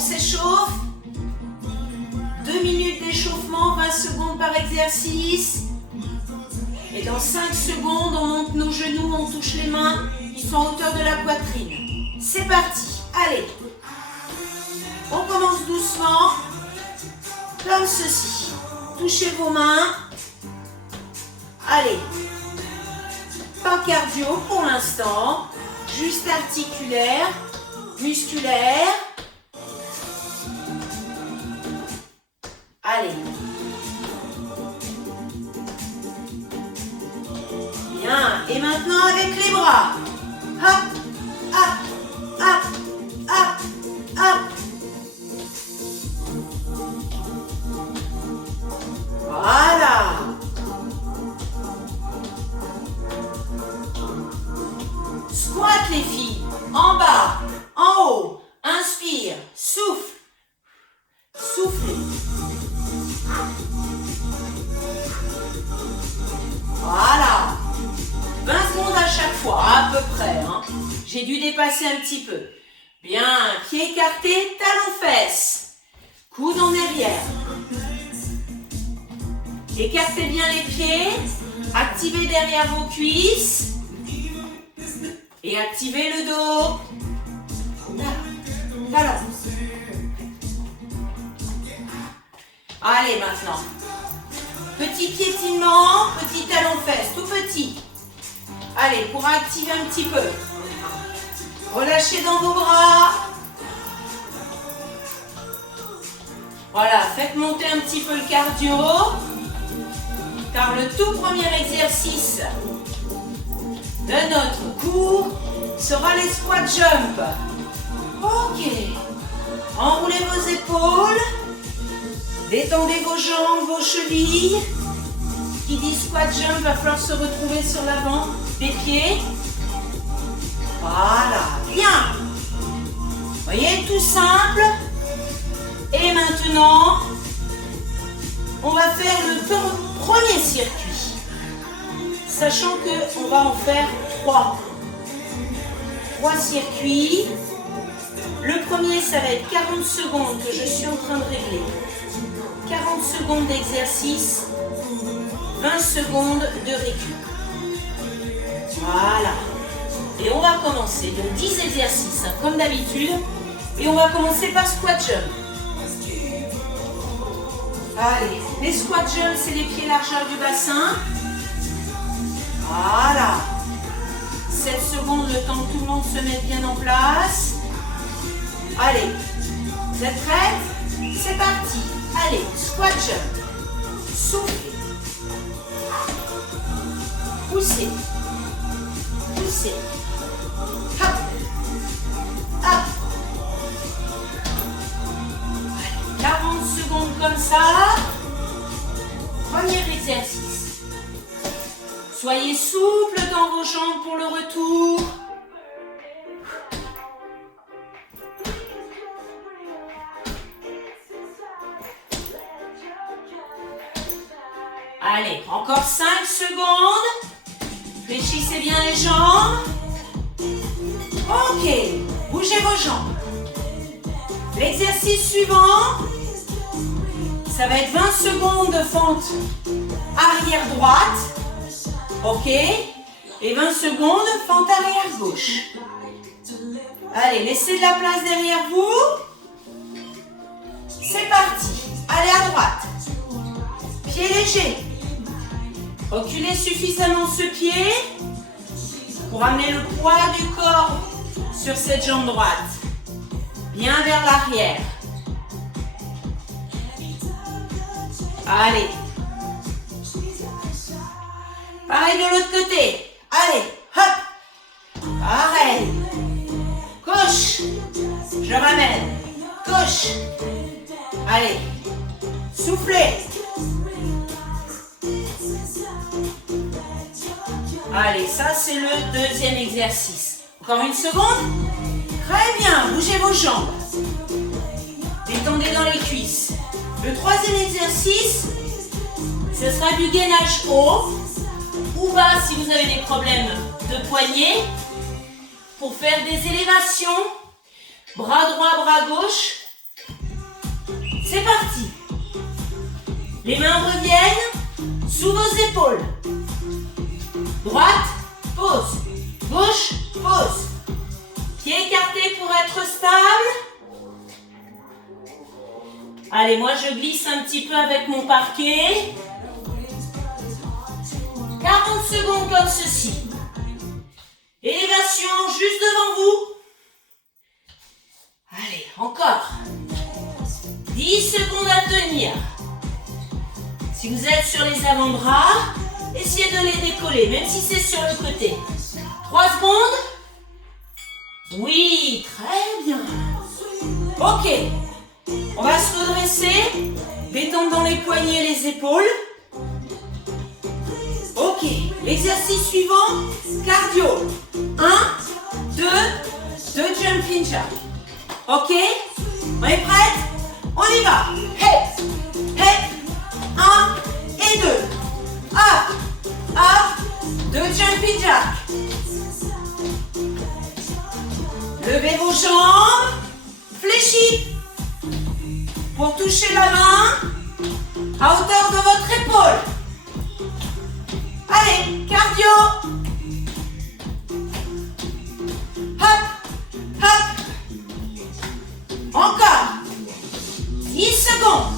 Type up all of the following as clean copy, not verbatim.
s'échauffe. 2 minutes d'échauffement, 20 secondes par exercice. Et dans 5 secondes, on monte nos genoux, on touche les mains qui sont à hauteur de la poitrine. C'est parti. Allez. On commence doucement, comme ceci. Touchez vos mains. Allez. Pas cardio pour l'instant, juste articulaire, musculaire. Allez. Bien. Et maintenant avec les bras. Hop, hop, hop, hop, hop. Voilà. Squat les filles. En bas, en haut. Inspire, souffle. Soufflez. Voilà. 20 secondes à chaque fois, à peu près. Hein. J'ai dû dépasser un petit peu. Bien, pieds écartés, talons-fesses. Coudes en derrière. Écartez bien les pieds. Activez derrière vos cuisses. Et activez le dos. Talons. Allez maintenant. Petit piétinement, petit talon-fesse, tout petit. Allez, pour activer un petit peu. Relâchez dans vos bras. Voilà, faites monter un petit peu le cardio. Car le tout premier exercice de notre cours sera les squat jump. Ok. Enroulez vos épaules. Détendez vos jambes, vos chevilles. Qui dit squat jump, va falloir se retrouver sur l'avant des pieds. Voilà, bien. Vous voyez, tout simple. Et maintenant, on va faire le premier circuit. Sachant qu'on va en faire 3 circuits. Le premier, ça va être 40 secondes que je suis en train de régler. 40 secondes d'exercice, 20 secondes de récup. Voilà. Et on va commencer. Donc 10 exercices, hein, comme d'habitude. Et on va commencer par squat jump. Allez, les squat jump, c'est les pieds largeur du bassin. Voilà. 7 secondes, le temps que tout le monde se mette bien en place. Allez, vous êtes prêts? C'est parti. Allez, squat jump. Soufflez. Poussez. Poussez. Hop. Hop. Allez, 40 secondes comme ça. Premier exercice. Soyez souple dans vos jambes pour le retour. Allez, encore 5 secondes. Fléchissez bien les jambes. Ok, bougez vos jambes. L'exercice suivant, ça va être 20 secondes de fente arrière droite. Ok, et 20 secondes fente arrière gauche. Allez, laissez de la place derrière vous. C'est parti. Allez à droite. Pied léger. Reculez suffisamment ce pied pour amener le poids du corps sur cette jambe droite. Bien vers l'arrière. Allez. Pareil de l'autre côté. Allez, hop. Pareil. Gauche. Je ramène. Gauche. Allez. Soufflez. Allez, ça c'est le deuxième exercice. Encore une seconde. Très bien, bougez vos jambes. Détendez dans les cuisses. Le troisième exercice, ce sera du gainage haut ou bas si vous avez des problèmes de poignet. Pour faire des élévations, bras droit, bras gauche, C'est parti. Les mains reviennent sous vos épaules. Droite, pause. Gauche, pause. Pieds écartés pour être stable. Allez, moi je glisse un petit peu avec mon parquet. 40 secondes comme ceci. Élévation juste devant vous. Allez, encore. 10 secondes à tenir. Si vous êtes sur les avant-bras, essayez de les décoller, même si c'est sur le côté. 3 secondes. Oui, très bien. Ok. On va se redresser. Détendre dans les poignets et les épaules. Ok. L'exercice suivant, cardio. 1, 2 jumping jack. Ok. On est prête? On y va. Hep, hep. 1 et 2. Hop, hop. 2 jumping jack. Levez vos jambes. Fléchis. Pour toucher la main à hauteur de votre épaule. Allez, cardio. Hop, hop. Encore. 10 secondes.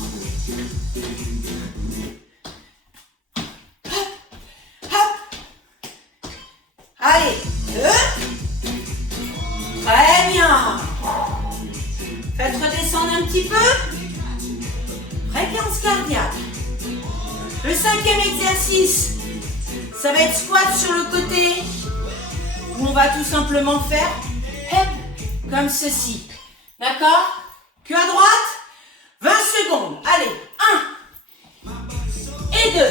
Hop, hop. Allez, 2. Très bien. Faites redescendre un petit peu. Fréquence cardiaque. Le 5e exercice, ça va être squat sur le côté, où on va tout simplement faire hep, comme ceci. D'accord? Queue à droite, 20 secondes. Allez, 1 et 2.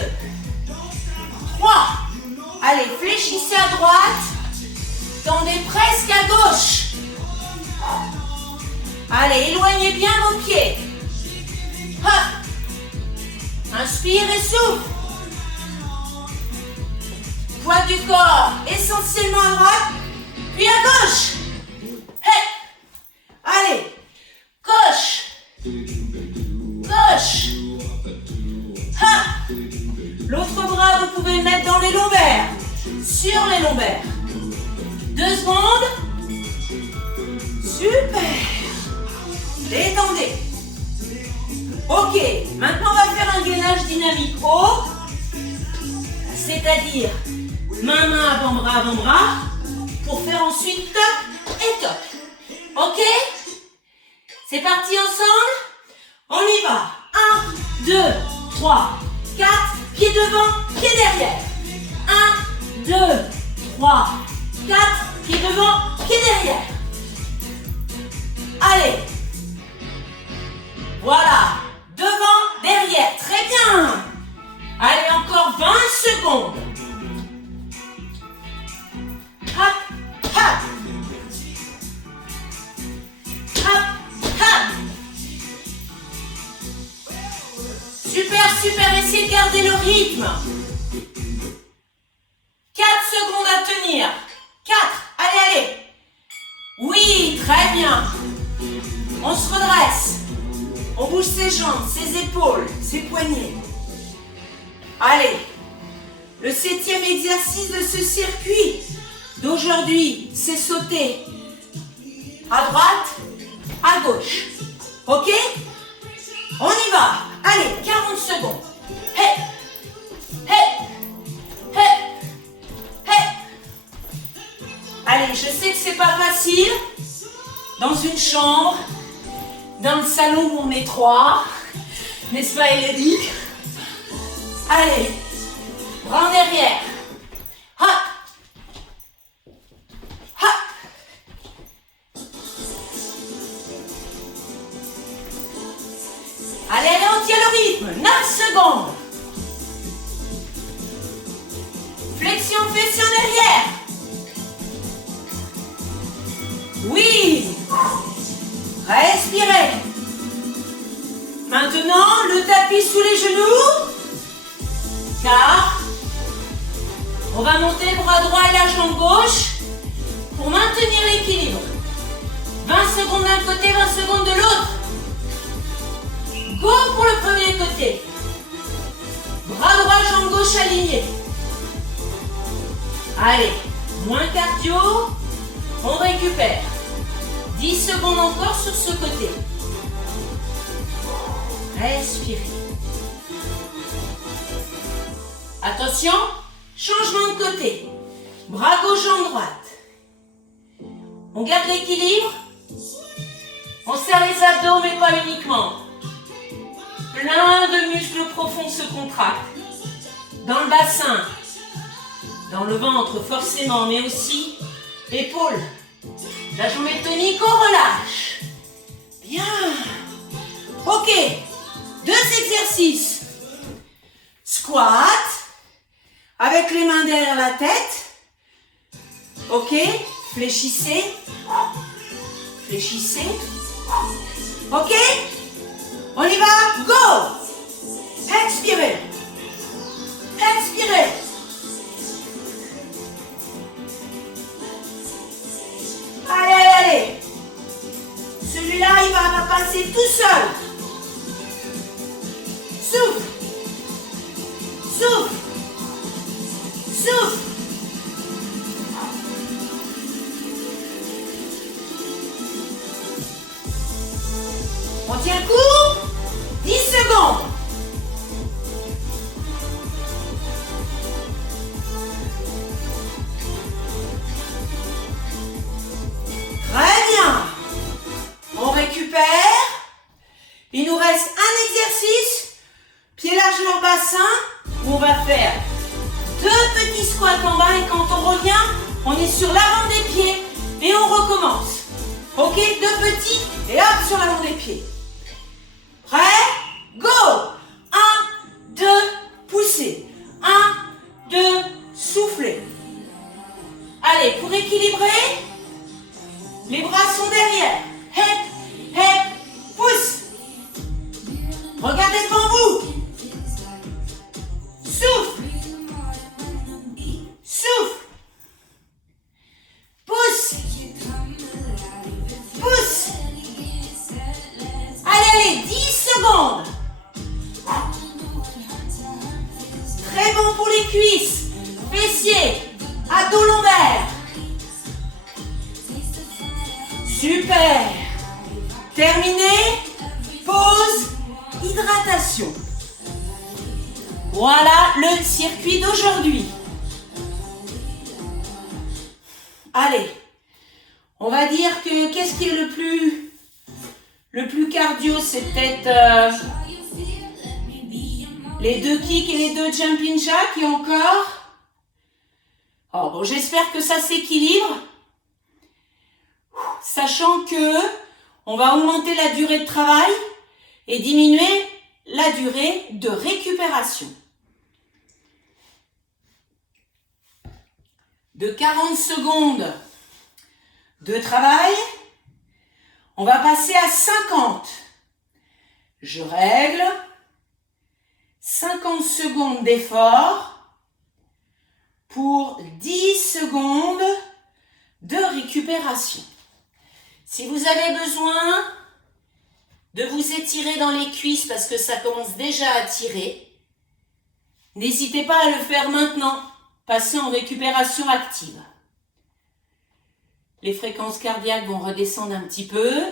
3. Allez, fléchissez à droite. Tendez presque à gauche. Allez, éloignez bien vos pieds. Hop. Inspire et souffle. Poids du corps essentiellement à droite, puis à gauche. Hey. Allez. Gauche. Gauche. Ha. L'autre bras, vous pouvez le mettre dans les lombaires. Sur les lombaires. 2 secondes. Super. Détendez. Ok, maintenant on va faire un gainage dynamique haut, c'est-à-dire main, avant-bras, pour faire ensuite top et top. Ok? C'est parti ensemble? On y va. 1, 2, 3, 4, pied devant, pied derrière. 1, 2, 3, 4, pied devant, pied derrière. Allez. Voilà. Devant, derrière. Très bien. Allez, encore 20 secondes. Hop, hop. Hop, hop. Super, super. Essayez de garder le rythme. 4 secondes à tenir. 4. Allez, allez. Oui, très bien. On se redresse. On bouge ses jambes, ses épaules, ses poignets. Allez, le 7e exercice de ce circuit d'aujourd'hui, c'est sauter à droite, à gauche. Ok? On y va. Allez, 40 secondes. Hey, hey, hey, hey. Allez, je sais que c'est pas facile dans une chambre. Dans le salon où on est 3, n'est-ce pas Elodie? Allez, bras en derrière. Hop, hop. Allez, allez, on tient le rythme. 9 secondes. Flexion fessier en arrière. Oui. Respirez. Maintenant, le tapis sous les genoux. Car on va monter le bras droit et la jambe gauche pour maintenir l'équilibre. 20 secondes d'un côté, 20 secondes de l'autre. secondes encore sur ce côté. Respirez. Attention, changement de côté. Bras gauche en droite. On garde l'équilibre. On serre les abdos, mais pas uniquement. Plein de muscles profonds se contractent. Dans le bassin, dans le ventre forcément, mais aussi épaules. La jambe tonique, on relâche. Bien. Ok. 2 exercices. Squat. Avec les mains derrière la tête. Ok. Fléchissez. Fléchissez. Ok. On y va. Go. Expirez. Expirez. Allez, allez, allez. Celui-là, il va passer tout seul. Souffle. Souffle. Souffle. On tient court. 10 secondes. Très bien. On récupère. Il nous reste un exercice. Pieds largeur bassin. Où on va faire 2 petits squats en bas. Et quand on revient, on est sur l'avant des pieds. Et on recommence. Ok, 2 petits. Et hop, sur l'avant des pieds. Prêt? Go! 1, 2, poussez. 1, 2, soufflez. Allez, pour équilibrer, les bras sont derrière. Hep, hep, pousse. Regardez devant vous. Souffle. Souffle. Pousse. Pousse. Allez, allez, 10 secondes. Très bon pour les cuisses, fessiers, abdos lombaires. Super. Terminé. Pause. Hydratation. Voilà le circuit d'aujourd'hui. Allez. On va dire que qu'est-ce qui est le plus cardio, c'est peut-être les 2 kicks et les 2 jumping jacks et encore. Oh, bon, j'espère que ça s'équilibre. Sachant que on va augmenter la durée de travail et diminuer la durée de récupération. De 40 secondes de travail, on va passer à 50. Je règle. 50 secondes d'effort pour 10 secondes de récupération. Si vous avez besoin de vous étirer dans les cuisses parce que ça commence déjà à tirer, n'hésitez pas à le faire maintenant. Passez en récupération active. Les fréquences cardiaques vont redescendre un petit peu.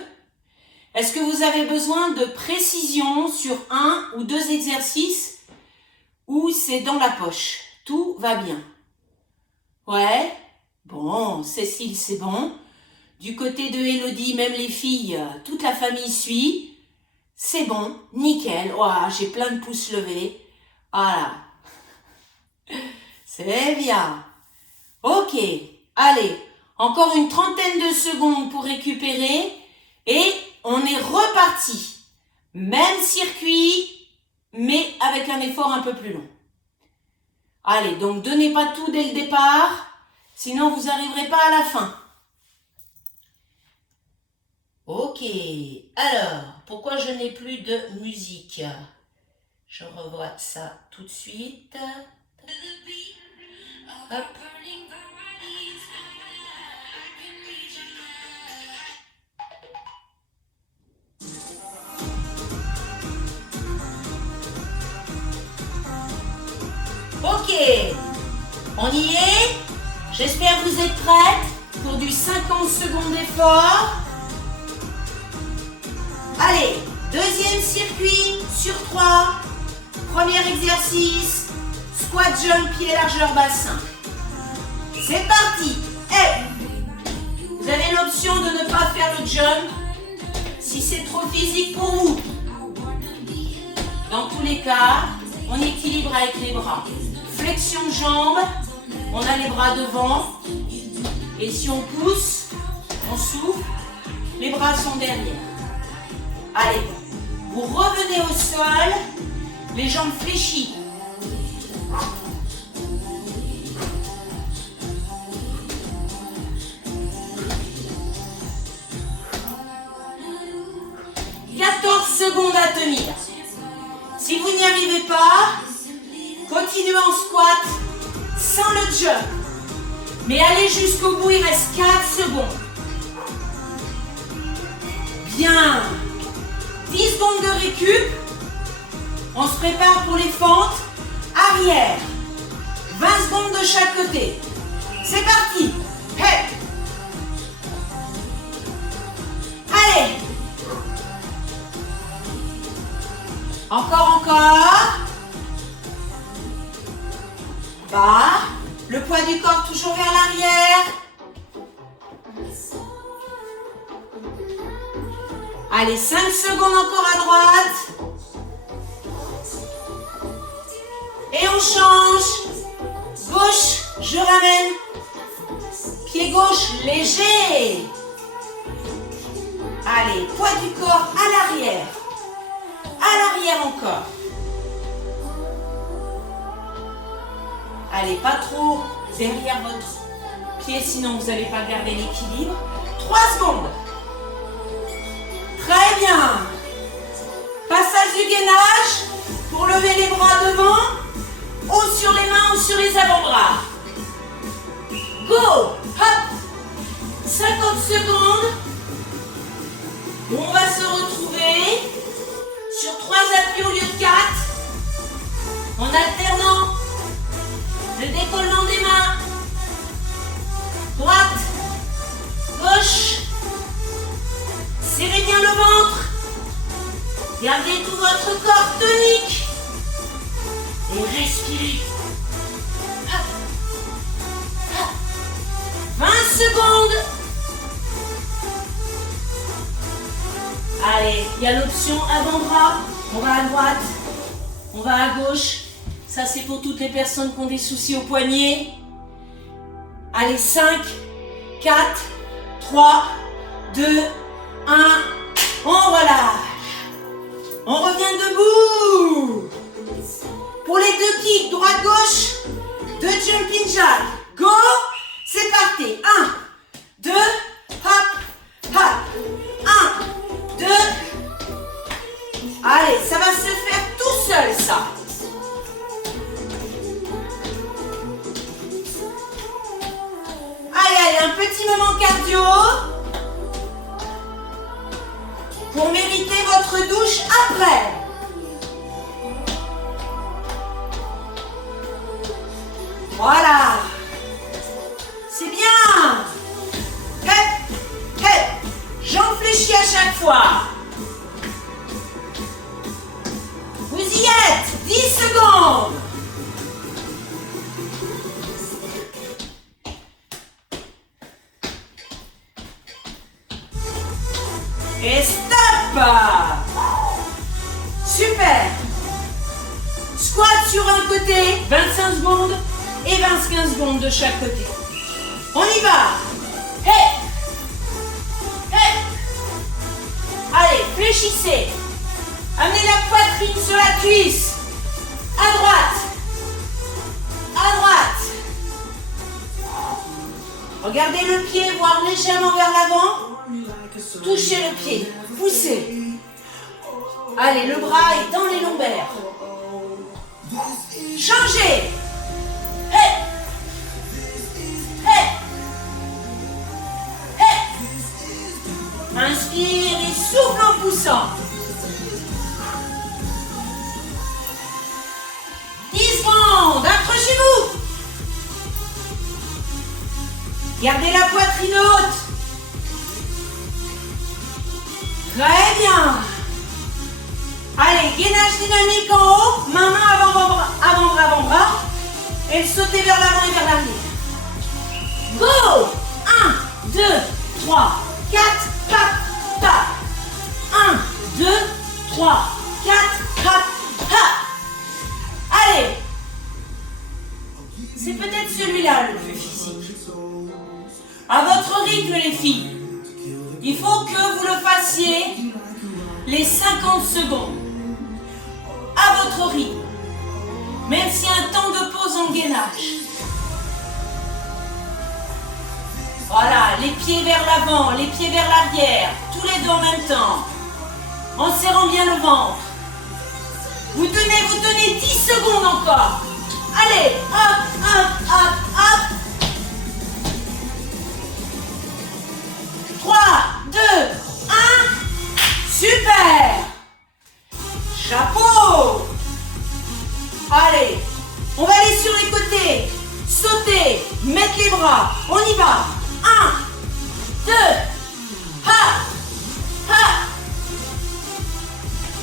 Est-ce que vous avez besoin de précision sur 1 ou 2 exercices ou c'est dans la poche? Tout va bien. Ouais. Bon, Cécile, c'est bon. Du côté de Elodie, même les filles, toute la famille suit. C'est bon, nickel. Ouah, j'ai plein de pouces levés. Voilà. C'est bien. Ok, allez. Encore une trentaine de secondes pour récupérer. Et on est reparti. Même circuit, mais avec un effort un peu plus long. Allez, donc donnez pas tout dès le départ. Sinon, vous n'arriverez pas à la fin. Ok, alors, pourquoi je n'ai plus de musique? Je revois ça tout de suite. Hop. Ok, on y est. J'espère que vous êtes prêtes pour du 50 secondes d'effort. 3. Premier exercice. Squat, jump, pied, largeur, bassin. C'est parti. Hey. Vous avez l'option de ne pas faire le jump si c'est trop physique pour vous. Dans tous les cas, on équilibre avec les bras. Flexion de jambes, on a les bras devant. Et si on pousse, on souffle, les bras sont derrière. Allez, vous revenez au sol, les jambes fléchies. Secondes à tenir. Si vous n'y arrivez pas, continuez en squat sans le jump. Mais allez jusqu'au bout, il reste 4 secondes. Bien. 10 secondes de récup. On se prépare pour les fentes arrière. 20 secondes de chaque côté. C'est parti. Hey. Allez. Encore. Bas. Le poids du corps toujours vers l'arrière. Allez, 5 secondes encore à droite. Et on change. Gauche, je ramène. Pied gauche, léger. Allez, poids du corps à l'arrière. À l'arrière encore. Allez, pas trop derrière votre pied, sinon vous n'allez pas garder l'équilibre. 3 secondes. Très bien. Passage du gainage pour lever les bras devant, ou sur les mains ou sur les avant-bras. Go. Hop. 50 secondes. On va se retrouver sur 3 appuis au lieu de 4, en alternant le décollement des mains, droite, gauche, serrez bien le ventre, gardez tout votre corps tonique et respirez. Hop. Hop. 20 secondes. Allez, il y a l'option avant-bras. On va à droite, on va à gauche. Ça, c'est pour toutes les personnes qui ont des soucis au poignet. Allez, 5, 4, 3, 2, 1. On relâche. On revient debout. Pour les 2 kicks, droite-gauche, 2 jumping jack. Go. C'est parti. 1, 2, hop, hop. 1, 2. Allez, ça va se faire tout seul, ça. Allez, un petit moment cardio pour mériter votre douche après. Voilà. C'est bien. Hep, hep. Jambes fléchies à chaque fois. Vous y êtes. 10 secondes. Et stop. Super. Squat sur un côté, 25 secondes et 15 secondes de chaque côté. On y va. Hey. Hey. Allez, fléchissez. Amenez la poitrine sur la cuisse. À droite. À droite. Regardez le pied, voire légèrement vers l'avant. Touchez le pied. Poussez. Allez, le bras est dans les lombaires. Changez. Hey. Hey. Hey. Inspire et souffle en poussant. 10 secondes. Accrochez-vous. Gardez la poitrine haute. Très bien. Allez, gainage dynamique en haut. Main, avant-bras, avant-bras, avant-bras. Et sautez vers l'avant et vers l'arrière. Go! 1, 2, 3, 4, pat, pat. 1, 2, 3, 4, pat, pat. Allez. C'est peut-être celui-là le plus physique. À votre rythme, les filles. Il faut que vous le fassiez les 50 secondes. À votre rythme. Même s'il y a un temps de pause en gainage. Voilà, les pieds vers l'avant, les pieds vers l'arrière. Tous les deux en même temps. En serrant bien le ventre. Vous tenez 10 secondes encore. Allez, hop, hop, hop, hop. 3, 2, 1. Super. Chapeau. Allez, on va aller sur les côtés. Sauter, mettre les bras. On y va. 1, 2, ha, ha.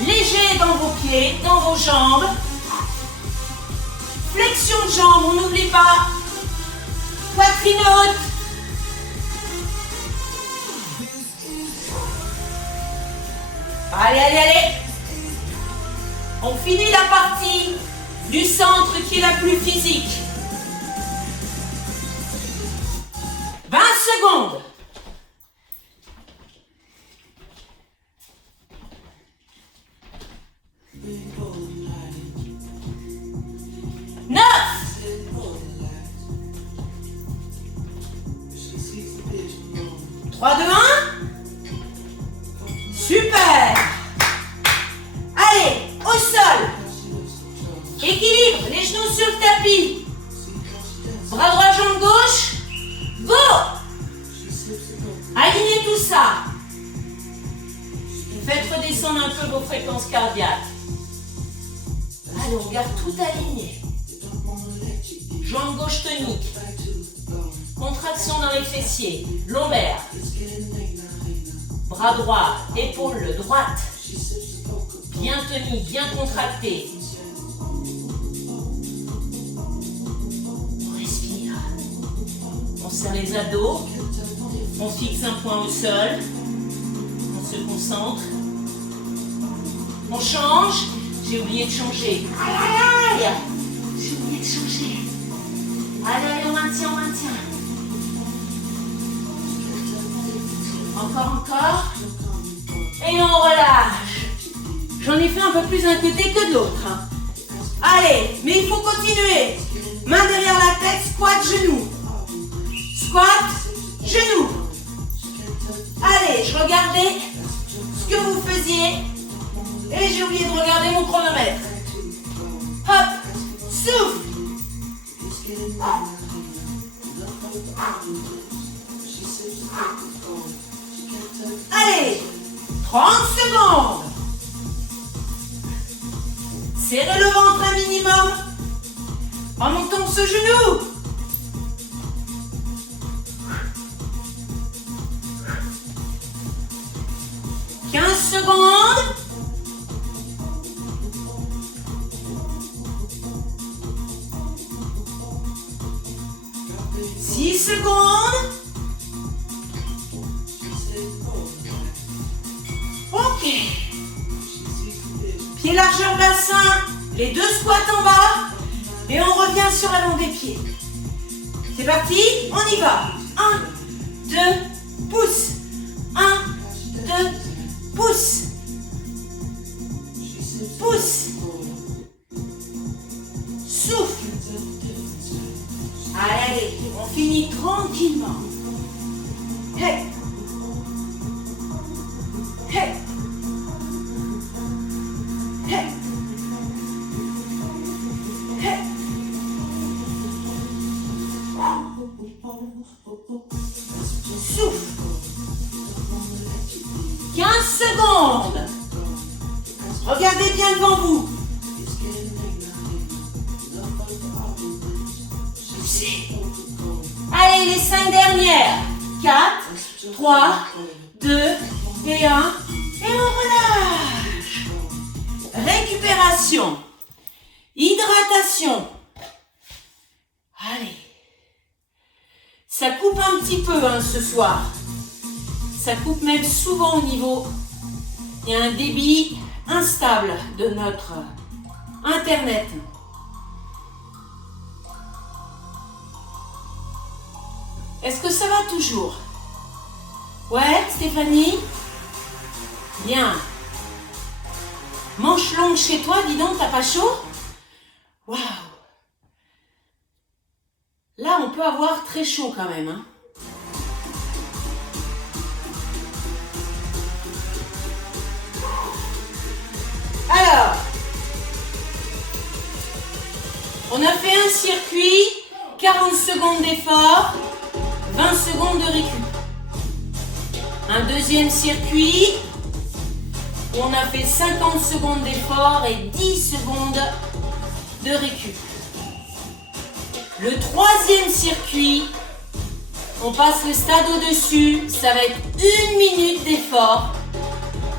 Léger dans vos pieds, dans vos jambes. Flexion de jambes, on n'oublie pas. Poitrine haute. Allez, allez, allez. On finit la partie du centre qui est la plus physique. 20 secondes. 9. 3, 2, 1. Super. Allez, au sol. Équilibre, les genoux sur le tapis. Bras droit, jambe gauche. Go. Alignez tout ça. Faites redescendre un peu vos fréquences cardiaques. Allez, on garde tout aligné. Jambe gauche tonique. Contraction dans les fessiers. Lombaire. Bras droit, épaule droite. Bien tenu, bien contracté. On respire. On serre les abdos. On fixe un point au sol. On se concentre. On change. J'ai oublié de changer. Aïe, aïe, aïe. J'ai oublié de changer. Allez, allez, on maintient, on maintient. Encore, encore. Et on relâche. J'en ai fait un peu plus d'un côté que de l'autre. Allez, mais il faut continuer. Main derrière la tête, squat, genou. Squat, genou. Allez, je regardais ce que vous faisiez. Et j'ai oublié de regarder mon chronomètre. Hop, souffle. Allez, 30 secondes. Serrez le ventre un minimum en montant ce genou. « 15 secondes. « 6 secondes. » Ok. Pied largeur bassin, les deux squats en bas. Et on revient sur l'avant des pieds. C'est parti, on y va. 1, 2, pousse. 1, 2, pousse. Pousse. Souffle. Allez, on finit tranquillement. Hey. Hey. Hey. Hey. Souffle. 15 secondes. Regardez bien devant vous. Poussez. Allez, les 5 dernières. 4, 3, 2 et 1. Et on relâche. Attention. Hydratation. Allez. Ça coupe un petit peu hein, ce soir. Ça coupe même souvent au niveau. Il y a un débit instable de notre Internet. Est-ce que ça va toujours? Ouais, Stéphanie? Bien. Manche longue chez toi, dis donc, t'as pas chaud? Waouh! Là, on peut avoir très chaud quand même. Hein. Alors, on a fait un circuit, 40 secondes d'effort, 20 secondes de récup. Un deuxième circuit, où on a fait 50 secondes d'effort et 10 secondes de récup. Le troisième circuit, on passe le stade au-dessus, ça va être 1 minute d'effort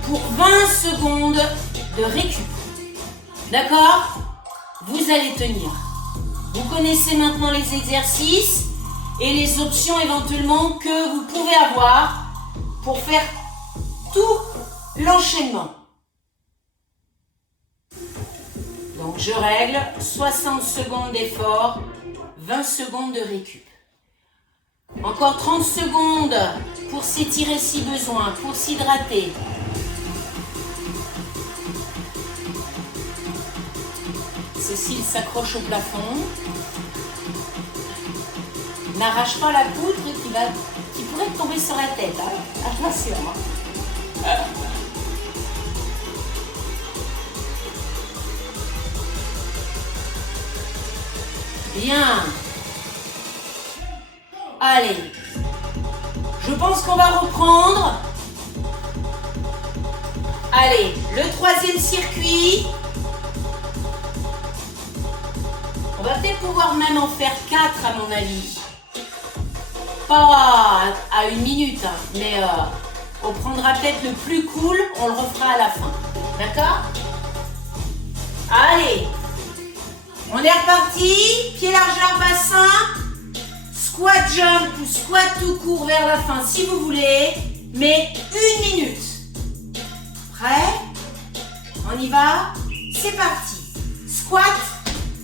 pour 20 secondes de récup. D'accord? Vous allez tenir. Vous connaissez maintenant les exercices et les options éventuellement que vous pouvez avoir pour faire tout l'enchaînement. Donc je règle 60 secondes d'effort, 20 secondes de récup. Encore 30 secondes pour s'étirer si besoin, pour s'hydrater. Cécile s'accroche au plafond. N'arrache pas la poutre qui pourrait tomber sur la tête. Hein. Attention. Bien. Allez. Je pense qu'on va reprendre. Allez, le troisième circuit. On va peut-être pouvoir même en faire 4 à mon avis. Pas à 1 minute, hein, mais on prendra peut-être le plus cool, on le refera à la fin. D'accord? Allez. On est reparti, pied largeur bassin, squat jump ou squat tout court vers la fin si vous voulez, mais 1 minute. Prêt? On y va? C'est parti. Squat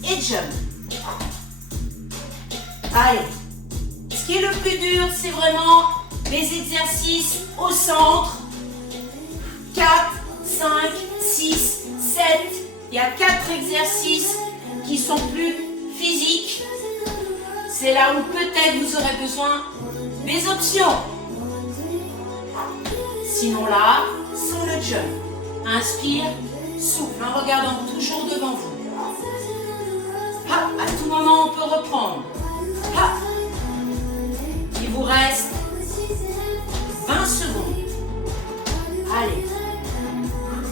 et jump. Allez. Ce qui est le plus dur, c'est vraiment les exercices au centre. 4, 5, 6, 7. Il y a 4 exercices qui sont plus physiques. C'est là où peut-être vous aurez besoin des options. Sinon là, sans le jump. Inspire, souffle en regardant toujours devant vous. Ah, à tout moment, on peut reprendre. Ah. Il vous reste 20 secondes. Allez.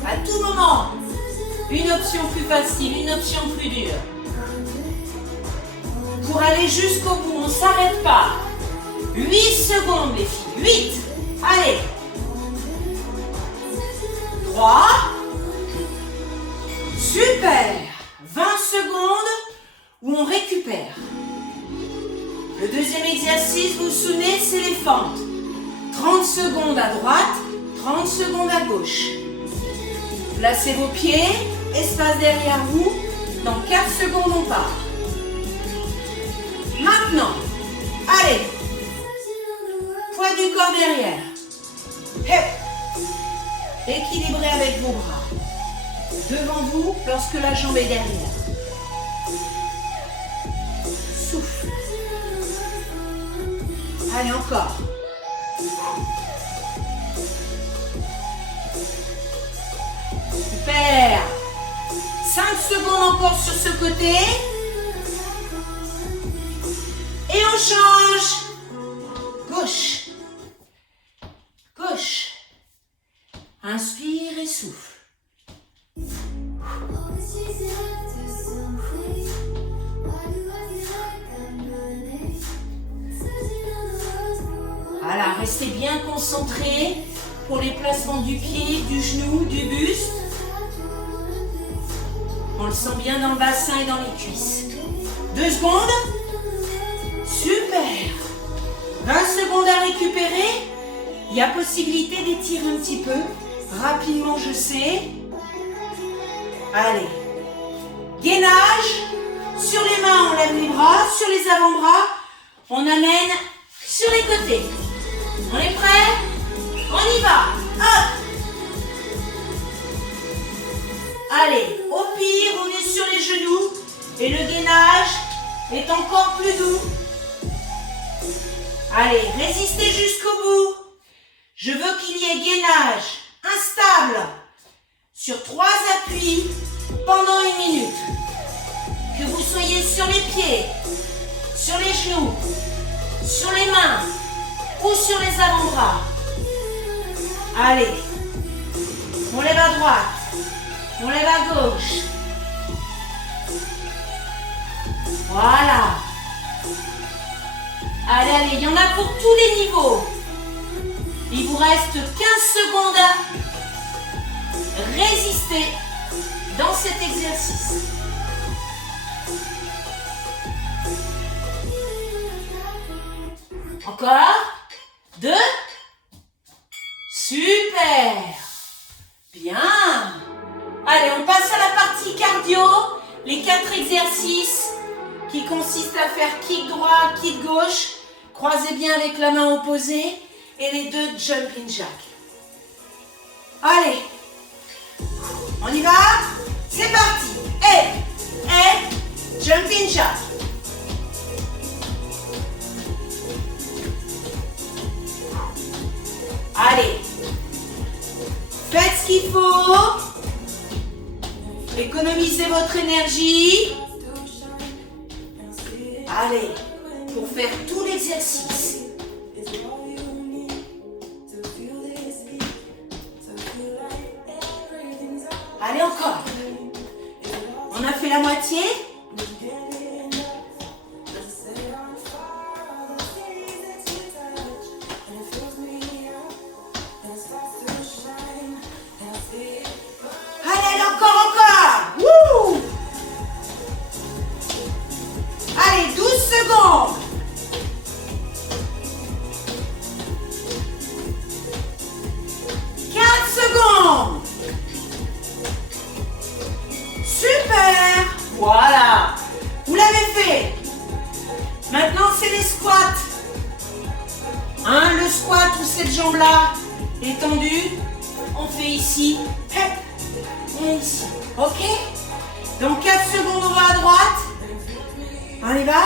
À tout moment, une option plus facile, une option plus dure. Pour aller jusqu'au bout, on ne s'arrête pas. 8 secondes les filles, 8. Allez. 3. Super. 20 secondes où on récupère. Le deuxième exercice, vous vous souvenez, c'est les fentes. 30 secondes à droite, 30 secondes à gauche. Placez vos pieds, espace derrière vous. Dans 4 secondes, on part. Maintenant, allez. Poids du corps derrière. Hep. Équilibré avec vos bras. Devant vous lorsque la jambe est derrière. Souffle. Allez, encore. Super. 5 secondes encore sur ce côté. Et on change. Gauche. Gauche. Inspire et souffle. Voilà, restez bien concentrés pour les placements du pied, du genou, du buste. On le sent bien dans le bassin et dans les cuisses. 2 secondes. Super. 20 secondes à récupérer. Il y a possibilité d'étirer un petit peu. Rapidement, je sais. Allez. Gainage. Sur les mains, on lève les bras. Sur les avant-bras, on amène sur les côtés. On est prêt? On y va. Hop. Allez, au pire, on est sur les genoux et le gainage est encore plus doux. Allez, résistez jusqu'au bout. Je veux qu'il y ait gainage instable sur 3 appuis pendant 1 minute. Que vous soyez sur les pieds, sur les genoux, sur les mains ou sur les avant-bras. Allez, on lève à droite. On lève à gauche. Voilà. Allez, allez, il y en a pour tous les niveaux. Il vous reste 15 secondes à résister dans cet exercice. Encore. 2. Super. Bien. Allez, on passe à la partie cardio. Les 4 exercices qui consistent à faire kick droit, kick gauche. Croisez bien avec la main opposée. Et les 2 jumping jack. Allez. On y va? C'est parti. Et jumping jack. Allez. Faites ce qu'il faut. Économisez votre énergie. Allez, pour faire tout l'exercice. Allez, encore. On a fait la moitié. Allez, 12 secondes. Super. Voilà. Vous l'avez fait. Maintenant, c'est les squats. Le squat où cette jambe-là est tendue. On fait ici. Et ici. OK? Dans 4 secondes, on va à droite. On y va.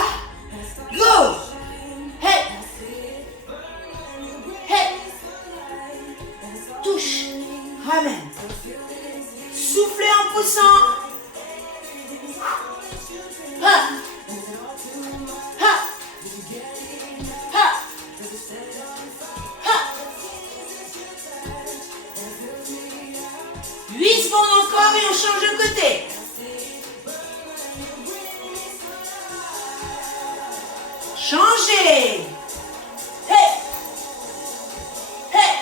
Go. Hey. Hey. Touche. Ramène. Soufflez en poussant. Ha. Ha. Ha. Ha. 8 secondes encore et on change de côté. Changez. Hey. Hey.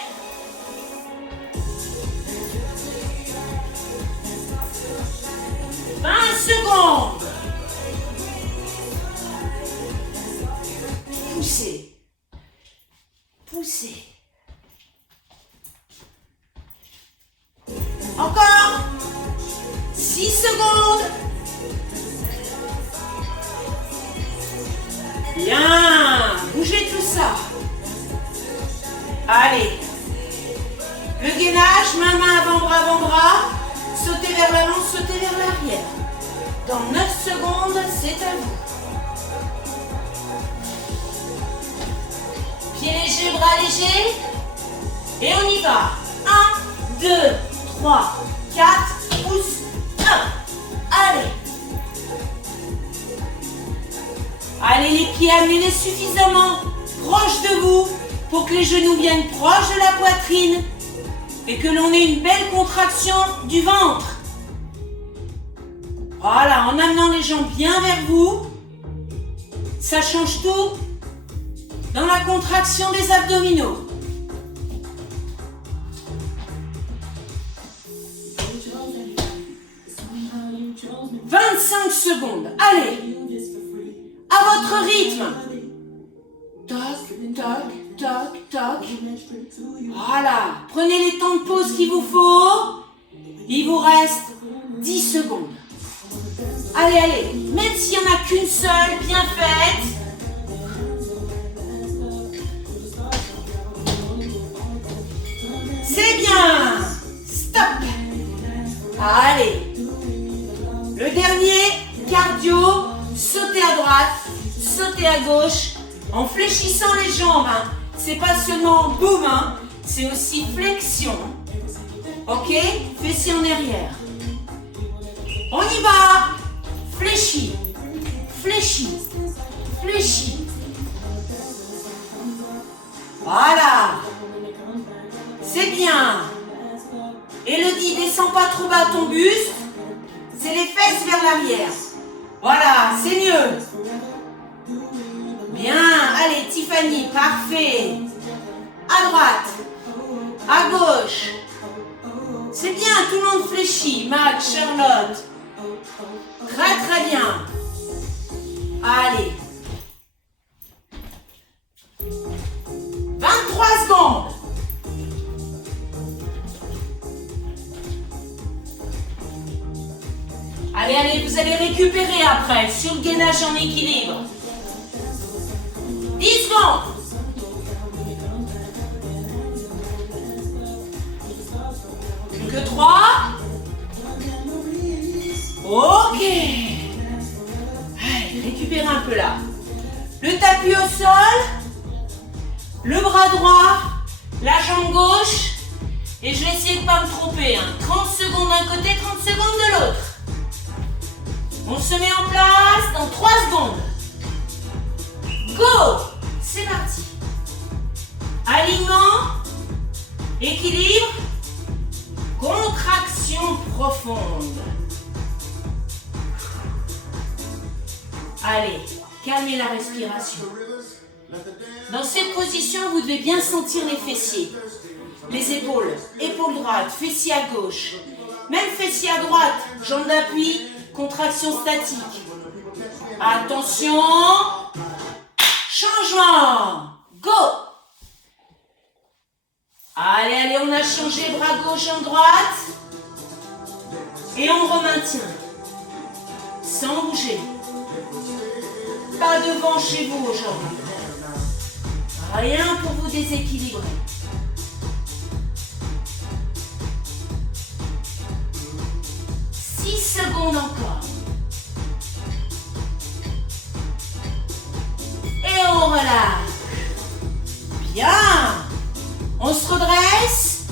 Secondes. Poussez. Poussez. Encore. 6 secondes. Bien. Bougez tout ça. Allez. Le gainage, main, avant-bras. Sautez vers l'avant, sautez vers l'arrière. Dans 9 secondes, c'est à vous. Pieds légers, bras légers. Et on y va. 1, 2, 3, 4, pousse. 1. Allez. Allez, les pieds, amenez-les suffisamment proches de vous pour que les genoux viennent proches de la poitrine et que l'on ait une belle contraction du ventre. Voilà, en amenant les jambes bien vers vous, ça change tout dans la contraction des abdominaux. 25 secondes. Allez. À votre rythme. Toc, toc, toc, toc. Voilà. Prenez les temps de pause qu'il vous faut. Il vous reste 10 secondes. Allez, allez. Même s'il n'y en a qu'une seule, bien faite. C'est bien. Stop. Allez. Le dernier, cardio. Sautez à droite, sautez à gauche. En fléchissant les jambes. Hein. C'est pas seulement boum. Hein. C'est aussi flexion. Ok? Fessiers en arrière. On y va. Fléchis. Fléchis. Fléchis. Voilà. C'est bien. Elodie, descends pas trop bas ton buste. C'est les fesses vers l'arrière. Voilà, c'est mieux. Bien. Allez, Tiffany, parfait. À droite. À gauche. C'est bien, tout le monde fléchit. Max, Charlotte. Très, très bien. Allez. 23 secondes. Allez, allez, vous allez récupérer après sur le gainage en équilibre. 10 secondes. Plus que 3. Ok. Allez, récupérez un peu là. Le tapis au sol. Le bras droit. La jambe gauche. Et je vais essayer de ne pas me tromper. 30 secondes d'un côté, 30 secondes de l'autre. On se met en place dans 3 secondes. Go! C'est parti. Alignement, équilibre, contraction profonde. Allez, calmez la respiration. Dans cette position, vous devez bien sentir les fessiers. Les épaules, épaules droite, fessiers à gauche. Même fessiers à droite, jambes d'appui. Contraction statique. Attention. Changement. Go. Allez, allez, on a changé bras gauche en droite. Et on remaintient. Sans bouger. Pas de vent chez vous aujourd'hui. Rien pour vous déséquilibrer. 10 secondes encore. Et on relâche. Bien. On se redresse.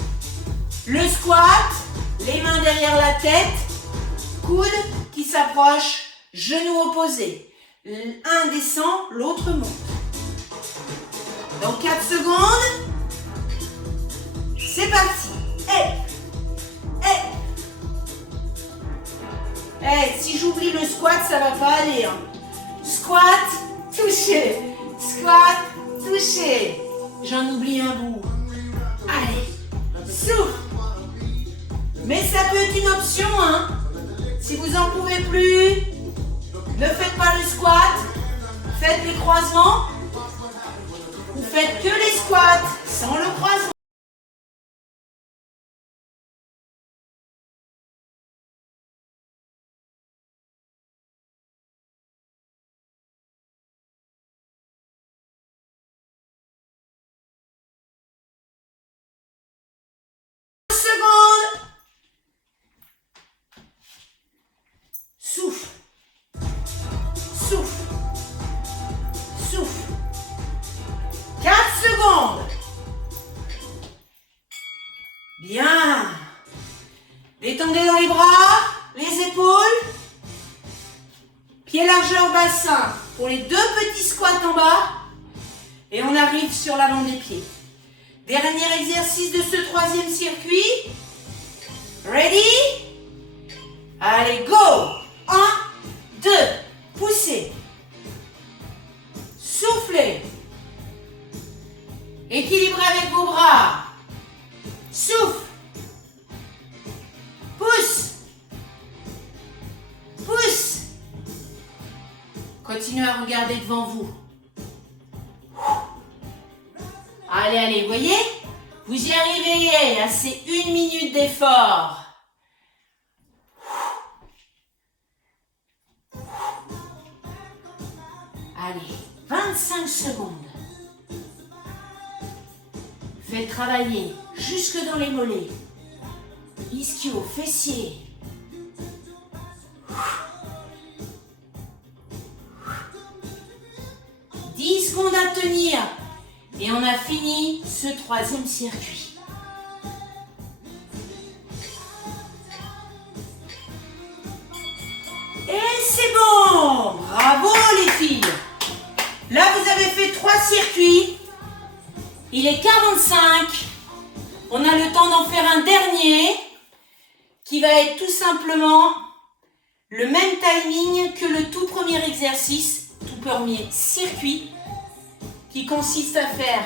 Le squat. Les mains derrière la tête. Coude qui s'approche. Genoux opposés. Un descend, l'autre monte. Dans 4 secondes. C'est parti. Si j'oublie le squat, ça va pas aller. Squat, touché. Squat, touché. J'en oublie un bout. Allez, souffle. Mais ça peut être une option. Si vous en pouvez plus, ne faites pas le squat. Faites les croisements. Vous faites que les squats sans le croisement. Souffle. Souffle. Souffle. 4 secondes. Bien. Détendez dans les bras, les épaules. Pieds largeur bassin pour les 2 petits squats en bas. Et on arrive sur l'avant des pieds. Dernier exercice de ce 3e circuit. Ready? Allez, go! 1, 2, poussez. Soufflez. Équilibrez avec vos bras. Souffle. Pousse. Pousse. Continuez à regarder devant vous. Allez, allez, vous voyez? Vous y arrivez, là c'est 1 minute d'effort. Allez, 25 secondes. Faites travailler jusque dans les mollets. Ischio, fessiers. 10 secondes à tenir. Et on a fini ce 3e circuit. Et c'est bon! Bravo les filles! Là, vous avez fait 3 circuits. Il est 45. On a le temps d'en faire un dernier qui va être tout simplement le même timing que le tout premier exercice, tout premier circuit, qui consiste à faire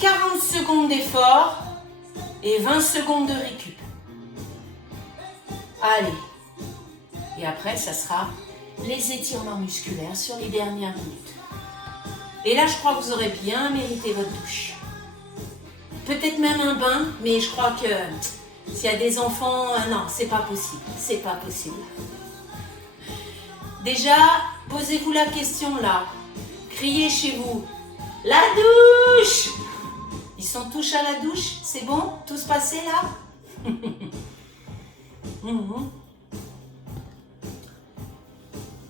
40 secondes d'effort et 20 secondes de récup. Allez. Et après, ça sera les étirements musculaires sur les dernières minutes. Et là, je crois que vous aurez bien mérité votre douche. Peut-être même un bain, mais je crois que s'il y a des enfants, non, c'est pas possible. C'est pas possible. Déjà, posez-vous la question là. Criez chez vous. La douche! Ils sont tous à la douche? C'est bon? Tous passés là?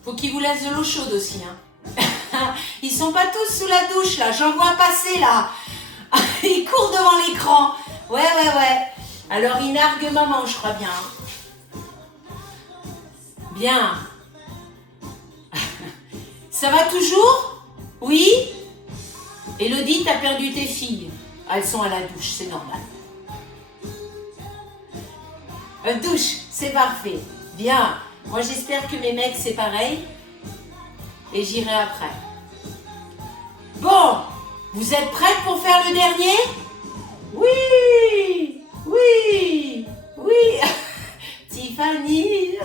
Faut qu'ils vous laissent de l'eau chaude aussi. Hein. Ils sont pas tous sous la douche là. J'en vois passer là. Ils courent devant l'écran. Ouais. Alors ils narguent maman, je crois bien. Bien. Ça va toujours? Oui? Élodie, t'as perdu tes filles. Elles sont à la douche, c'est normal. Douche, c'est parfait. Bien. Moi, j'espère que mes mecs, c'est pareil. Et j'irai après. Bon, vous êtes prêtes pour faire le dernier? Oui. Tiffany.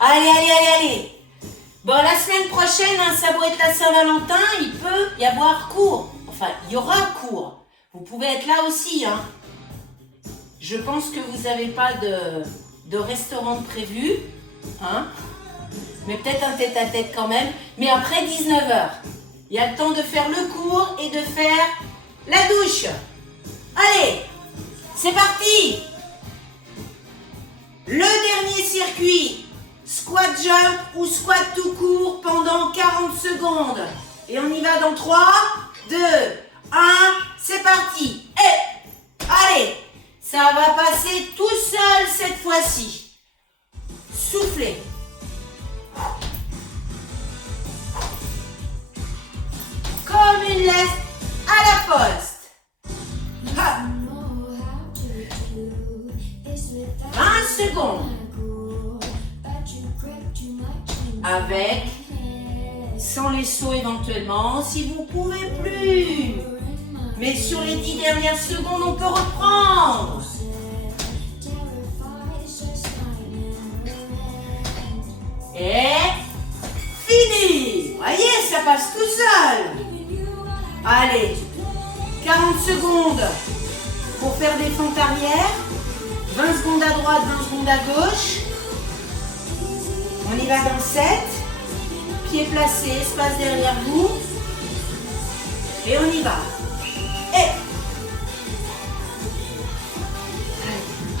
Allez. Bon, la semaine prochaine, ça doit être la Saint-Valentin, il peut y avoir cours. Enfin, il y aura cours. Vous pouvez être là aussi. Hein. Je pense que vous n'avez pas de restaurant prévu. Hein. Mais peut-être un tête-à-tête quand même. Mais après 19h, il y a le temps de faire le cours et de faire la douche. Allez, c'est parti. Le dernier circuit. Squat jump ou squat tout court pendant 40 secondes. Et on y va dans 3, 2, 1, c'est parti. Et allez, ça va passer tout seul cette fois-ci. Soufflez. Comme une lettre à la poste. Ha. 20 secondes. Avec, sans les sauts éventuellement, si vous pouvez plus. Mais sur les 10 dernières secondes, on peut reprendre. Et fini. Voyez, ça passe tout seul. Allez, 40 secondes pour faire des fentes arrière. 20 secondes à droite, 20 secondes à gauche. On y va dans 7. Pieds placés, espace derrière vous. Et on y va. Et.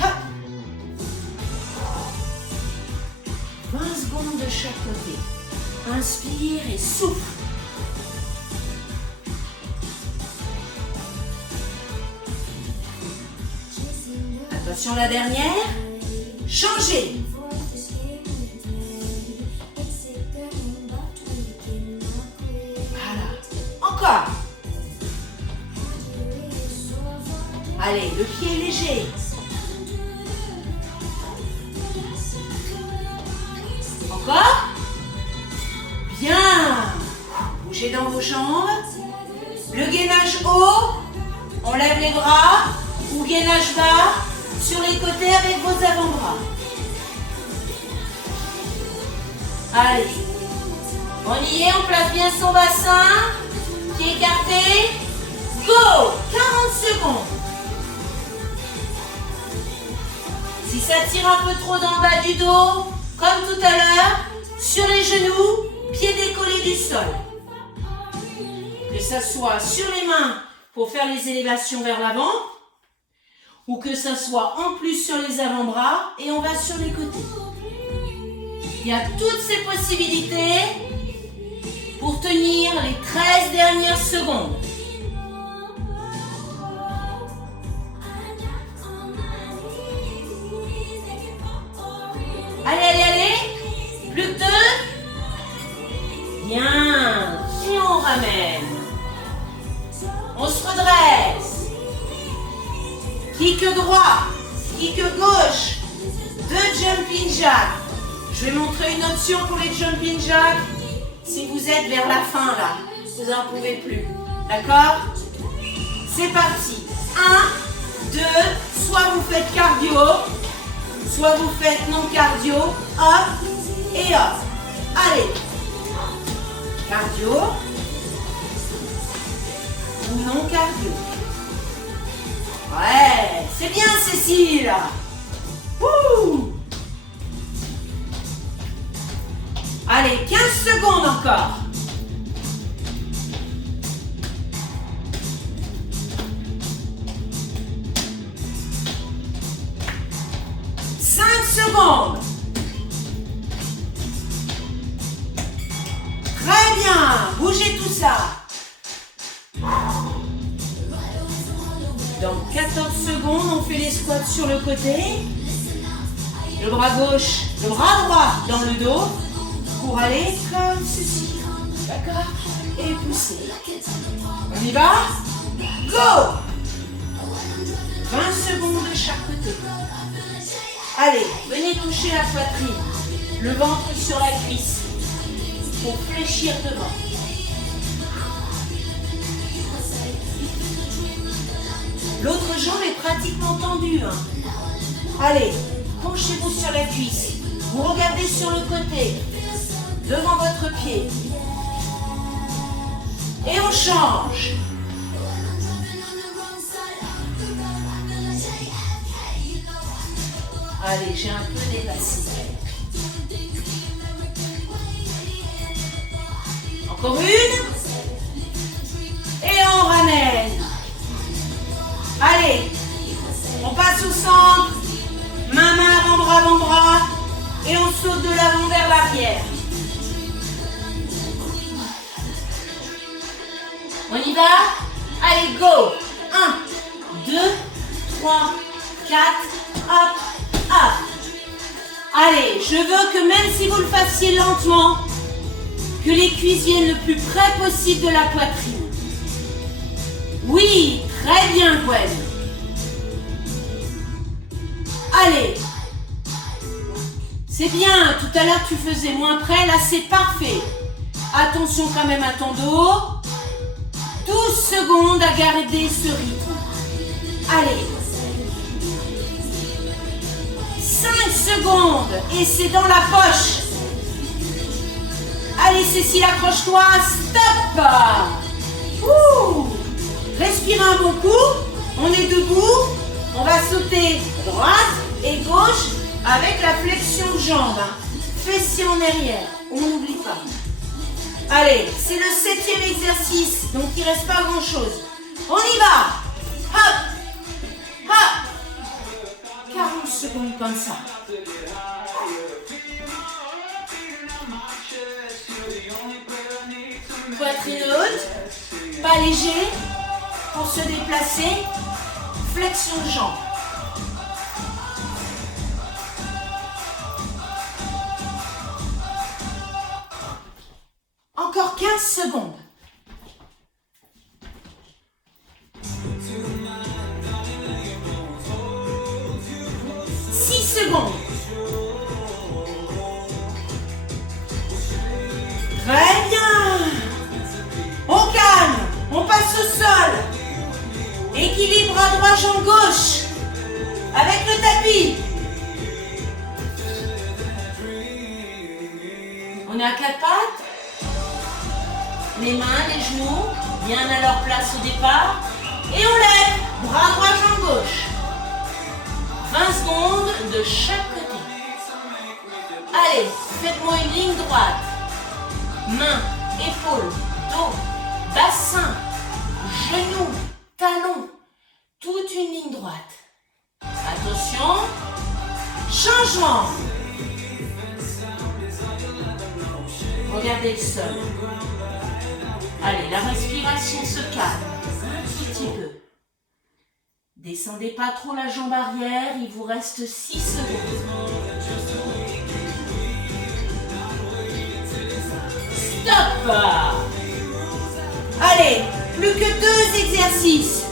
Hop. 20 secondes de chaque côté. Inspire et souffle. Attention la dernière. Changez. Encore. Allez, le pied est léger. Encore. Bien. Bougez dans vos jambes. Le gainage haut. On lève les bras. Ou gainage bas. Sur les côtés avec vos avant-bras. Allez. On y est, on place bien son bassin. Pied écarté. Go! 40 secondes. Si ça tire un peu trop dans le bas du dos, comme tout à l'heure, sur les genoux, pieds décollés du sol. Que ça soit sur les mains pour faire les élévations vers l'avant, ou que ça soit en plus sur les avant-bras et on va sur les côtés. Il y a toutes ces possibilités pour tenir les 13 dernières secondes. Allez, allez, allez. Plus que 2. Bien. Et on ramène. On se redresse. Kick droit. Kick gauche. 2 jumping jacks. Je vais montrer une option pour les jumping jacks. Si vous êtes vers la fin là, vous n'en pouvez plus. D'accord? C'est parti. 1, 2, soit vous faites cardio, soit vous faites non cardio. Hop et hop. Allez. Cardio ou non cardio. Ouais, c'est bien Cécile. Wouh! Allez, 15 secondes encore. Secondes. Très bien. Bougez tout ça. Dans 14 secondes, on fait les squats sur le côté. Le bras gauche, le bras droit dans le dos pour aller comme ceci. D'accord? Et pousser. On y va? Go! 20 secondes de chaque côté. Allez, venez toucher la poitrine, le ventre sur la cuisse, pour fléchir devant. L'autre jambe est pratiquement tendue. Allez, penchez-vous sur la cuisse, vous regardez sur le côté, devant votre pied. Et on change. Allez, j'ai un peu dépassé. Encore une. Et on ramène. Allez, on passe au centre. Main, avant-bras. Et on saute de l'avant vers l'arrière. On y va? Allez, go. 1, 2, 3, 4, hop. Ah. Allez, je veux que même si vous le fassiez lentement, que les cuisses viennent le plus près possible de la poitrine. Oui, très bien Gwen. Allez. C'est bien, tout à l'heure tu faisais moins près, là c'est parfait. Attention quand même à ton dos. 12 secondes à garder ce rythme. Allez. 5 secondes et c'est dans la poche. Allez Cécile, accroche-toi. Stop. Ouh. Respire un bon coup. On est debout. On va sauter droite et gauche avec la flexion de jambe. Fessier en arrière. On n'oublie pas. Allez, c'est le 7e exercice. Donc il ne reste pas grand-chose. On y va. Hop. Hop. 40 secondes comme ça. Poitrine haute, pas léger, pour se déplacer, flexion de jambe. Encore 15 secondes. 6 secondes. Très bien. On calme. On passe au sol. Équilibre à droite, jambe gauche. Avec le tapis. On est à 4 pattes. les mains, les genoux, bien à leur place au départ. Et on lève, bras droit, jambe gauche. 20 secondes de chaque côté. Allez, faites-moi une ligne droite. Mains, épaules, dos, bassin, genoux, talons. Toute une ligne droite. Attention. Changement. Regardez le sol. Allez, la respiration se calme un tout petit peu. Descendez pas trop la jambe arrière, il vous reste 6 secondes. Stop! Allez, plus que 2 exercices.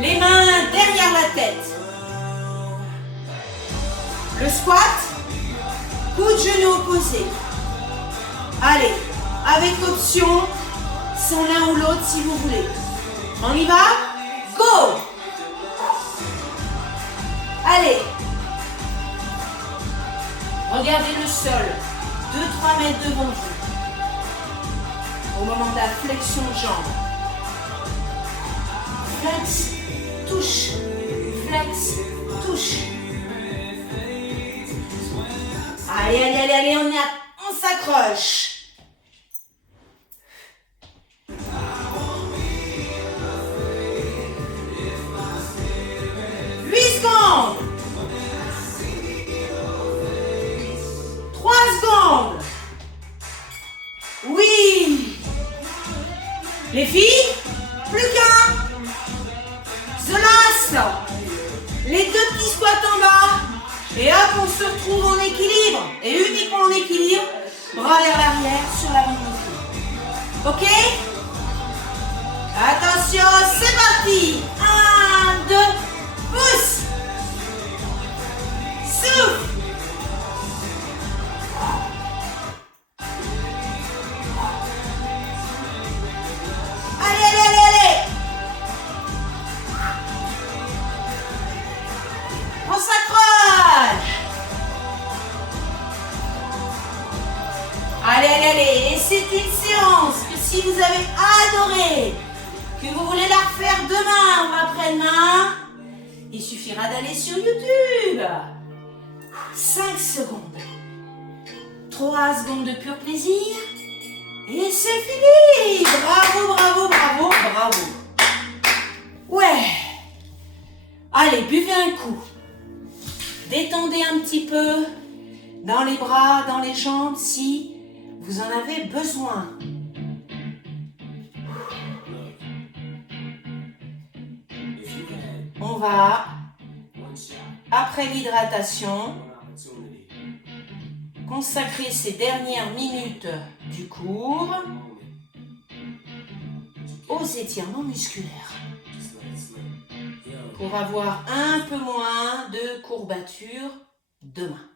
Les mains derrière la tête. Le squat, coude genou opposé. Allez, avec option, sans l'un ou l'autre si vous voulez. On y va? Go! Allez. Regardez le sol, 2-3 mètres devant vous. Au moment de la flexion de jambe. Flex, touche, flex, touche. Allez, allez, allez, allez, on s'accroche. Secondes. 3 secondes. Oui. Les filles, plus qu'un. The last. Les 2 petits squats en bas. Et hop, on se retrouve en équilibre. Et uniquement en équilibre. Bras vers l'arrière sur la bande de pied. Ok? Attention, c'est parti. 1, 2, pousse. Souffle. Allez, allez, allez, allez. On s'accroche. Allez, allez, allez. Et c'est une séance que si vous avez adoré, que vous voulez la refaire demain ou après-demain, il suffira d'aller sur YouTube. 5 secondes. 3 secondes de pur plaisir. Et c'est fini. Bravo, bravo, bravo, bravo. Ouais. Allez, buvez un coup. Détendez un petit peu dans les bras, dans les jambes si vous en avez besoin. On va, après l'hydratation, consacrer ces dernières minutes du cours aux étirements musculaires pour avoir un peu moins de courbatures demain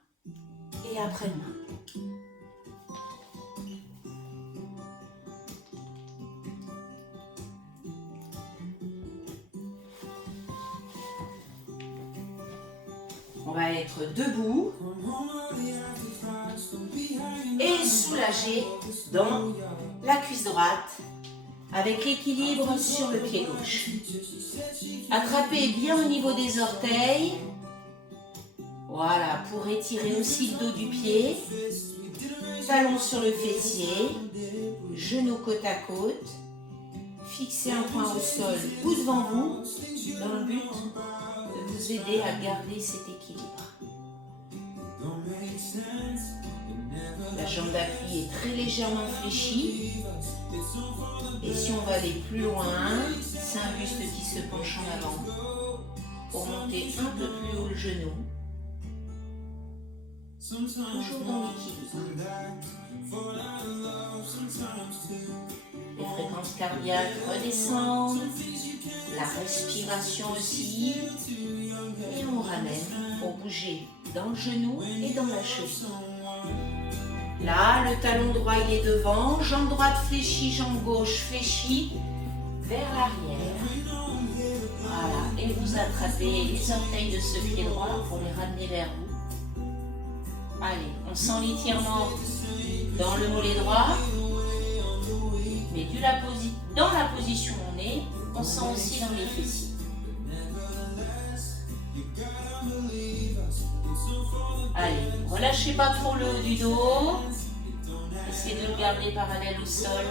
et après-demain. On va être debout et soulagé dans la cuisse droite avec l'équilibre sur le pied gauche. Attrapez bien au niveau des orteils. Voilà, pour étirer aussi le dos du pied. Talons sur le fessier. Genoux côte à côte. Fixez un point au sol ou devant vous dans le but de vous aider à garder cet équilibre. La jambe d'appui est très légèrement fléchie. Et si on va aller plus loin, c'est un buste qui se penche en avant pour monter un peu plus haut le genou. Toujours dans l'équilibre. Les fréquences cardiaques redescendent, la respiration aussi, et on ramène pour bouger dans le genou et dans la cheville. Là, le talon droit il est devant, jambe droite fléchie, jambe gauche fléchie vers l'arrière. Voilà, et vous attrapez les orteils de ce pied droit pour les ramener vers vous. Allez, on sent l'étirement dans le mollet droit. Mais dans la position où on est, on sent aussi dans les fessiers. Allez, relâchez pas trop le haut du dos. Essayez de le garder parallèle au sol.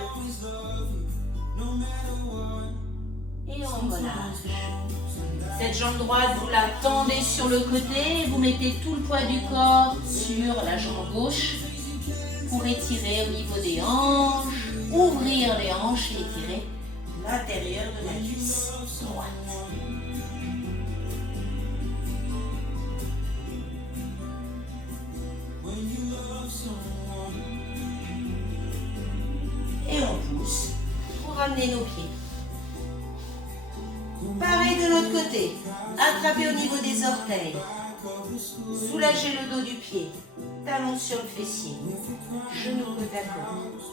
Et on relâche. Cette jambe droite, vous la tendez sur le côté. Vous mettez tout le poids du corps sur la jambe gauche pour étirer au niveau des hanches. Ouvrir les hanches et étirer l'intérieur de la cuisse droite. Et on pousse pour ramener nos pieds. Pareil de l'autre côté. Attrapez au niveau des orteils. Soulagez le dos du pied. Talons sur le fessier. Genoux côte à côte.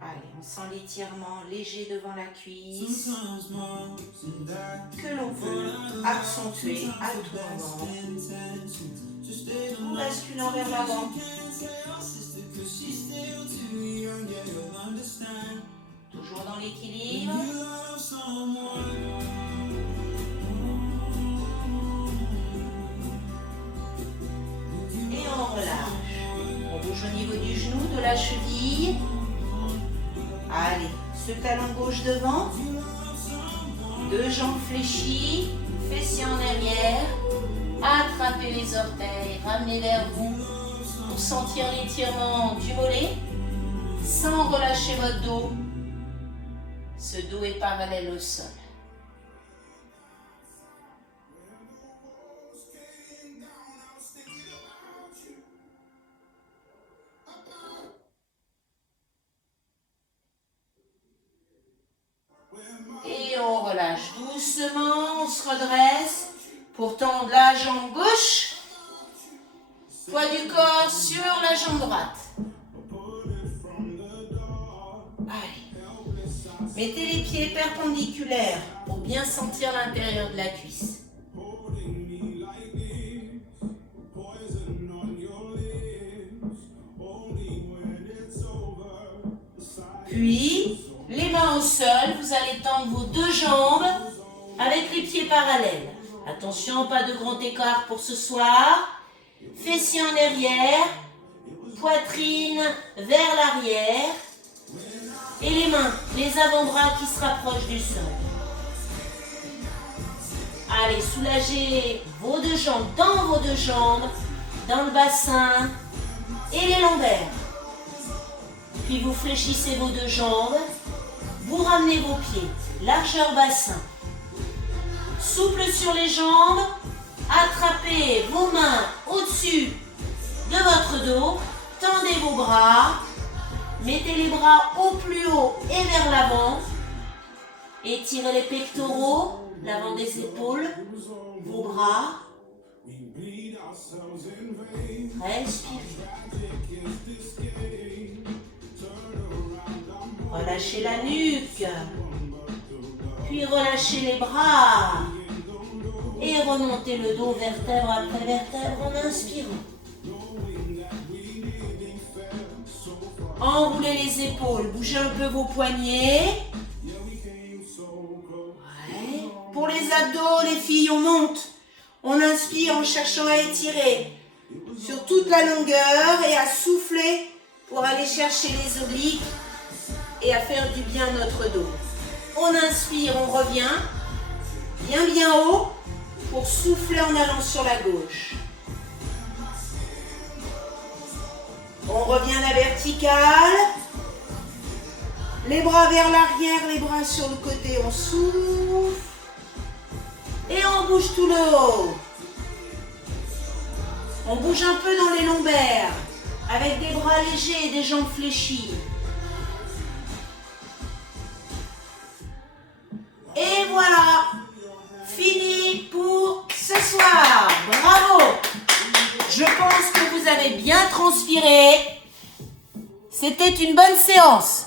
Allez, on sent l'étirement léger devant la cuisse que l'on peut accentuer à tout moment en basculant vers l'avant. Toujours dans l'équilibre. Et on relâche. On bouge au niveau du genou, de la cheville. Allez, ce talon gauche devant. Deux jambes fléchies. Fessiers en arrière. Attrapez les orteils, ramenez vers vous pour sentir l'étirement du mollet sans relâcher votre dos. Ce dos est parallèle au sol. Et on relâche doucement, on se redresse pour tendre la jambe gauche. Poids du corps sur la jambe droite. Allez. Mettez les pieds perpendiculaires pour bien sentir l'intérieur de la cuisse. Puis, les mains au sol, vous allez tendre vos deux jambes avec les pieds parallèles. Attention, pas de grand écart pour ce soir. Fessiers en arrière, poitrine vers l'arrière. Et les mains, les avant-bras qui se rapprochent du sol. Allez, soulagez vos deux jambes dans vos deux jambes, dans le bassin et les lombaires. Puis vous fléchissez vos deux jambes, vous ramenez vos pieds, largeur bassin. Souple sur les jambes, attrapez vos mains au-dessus de votre dos, tendez vos bras, mettez les bras au plus haut et vers l'avant, étirez les pectoraux, l'avant des épaules, vos bras, respirez. Relâchez la nuque, puis relâchez les bras et remontez le dos vertèbre après vertèbre en inspirant. Enroulez les épaules, bougez un peu vos poignets. Ouais. Pour les abdos, les filles, on monte. On inspire en cherchant à étirer sur toute la longueur et à souffler pour aller chercher les obliques et à faire du bien à notre dos. On inspire, on revient bien haut pour souffler en allant sur la gauche. On revient à la verticale. Les bras vers l'arrière, les bras sur le côté, on souffle. Et on bouge tout le haut. On bouge un peu dans les lombaires, avec des bras légers et des jambes fléchies. Et voilà, fini pour ce soir. Bravo! Je pense que vous avez bien transpiré. C'était une bonne séance.